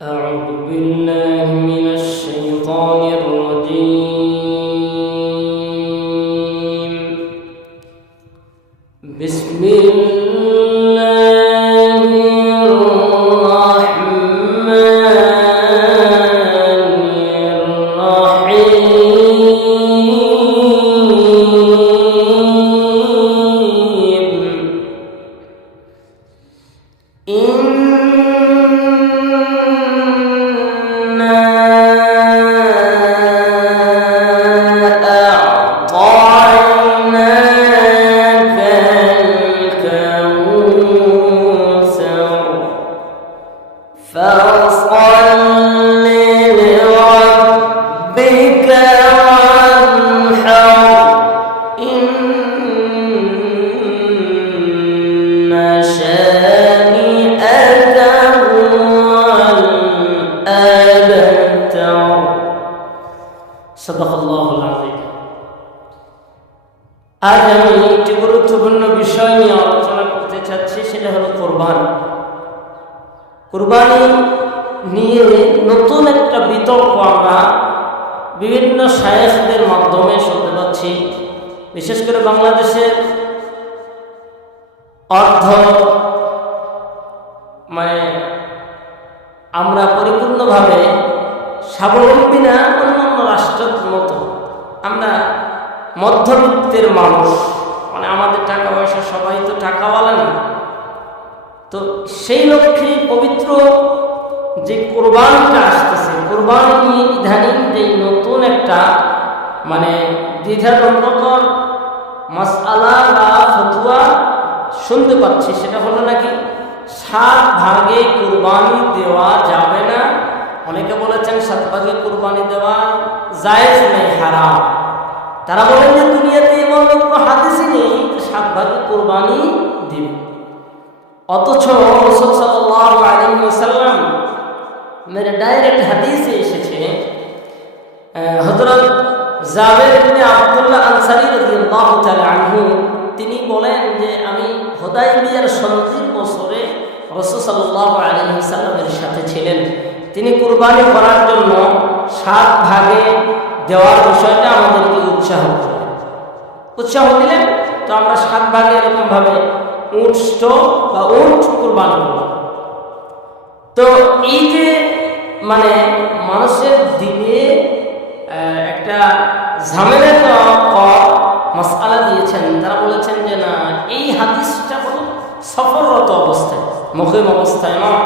أعوذ بالله من الشيطان الرجيم. بسم الله الرحمن الرحيم. فصل لربك وانحر إن شانئك هو الأبتر. صدق الله العظيم. আজ আমি একটি গুরুত্বপূর্ণ বিষয় নিয়ে আলোচনা করতে চাচ্ছি, সেটা হলো কোরবানি। কুরবানি নিয়ে নতুন একটা বিতর্ক আমরা বিভিন্ন শায়েখদের মাধ্যমে শুনতে পাচ্ছি। বিশেষ করে বাংলাদেশের আমরা পরিপূর্ণভাবে স্বাবলম্বী না, অন্যান্য রাষ্ট্রের মতো আমরা মধ্যবিত্তের মানুষ, আমাদের টাকা পয়সা, সবাই তো টাকাওয়ালা না। তো সেই লক্ষ্যে পবিত্র যে কোরবানিটা আসতেছে, কোরবানি নিয়ে ইদানিং যে নতুন একটা দ্বিধাদ্বন্দ্বকর মাসআলা বা ফতোয়া শুনতে পাচ্ছি, সেটা হলো নাকি 7 ভাগে কোরবানি দেওয়া যাবে না। অনেকে বলেছেন 7 ভাগে কোরবানি দেওয়া জায়েজ নেই, হারাম। তারা বলেন যে দুনিয়াতে এমন কোনো হাদিসই নেই 7 ভাগে কোরবানি দিবে। অথচ রাসূল সাল্লাল্লাহু আলাইহি ওয়াসাল্লাম ডাইরেক্ট হাদিসে এসেছে, হযরত জাবের ইবনে আব্দুল্লাহ আনসারী রাদিয়াল্লাহু তাআলা আনহু তিনি বলেন যে আমি হুদায়বিয়ার সন্ধির বছরে রাসূল সাল্লাল্লাহু আলাইহি ওয়াসাল্লামের সাথে ছিলেন। তিনি কুরবানি করার জন্য 7 ভাগে দেওয়ার বিষয়টা আমাদেরকে উৎসাহ দিলেন। তো আমরা 7 ভাগে এরকম ভাবে উট কুরবানি করলাম। তো এই যে মানুষের দিকে একটা ঝামেলা মাসআলা দিয়েছেন, তারা বলেছেন যে না, এই হাদিসটা হলো সফররত অবস্থায়, মুকিম অবস্থায় নয়।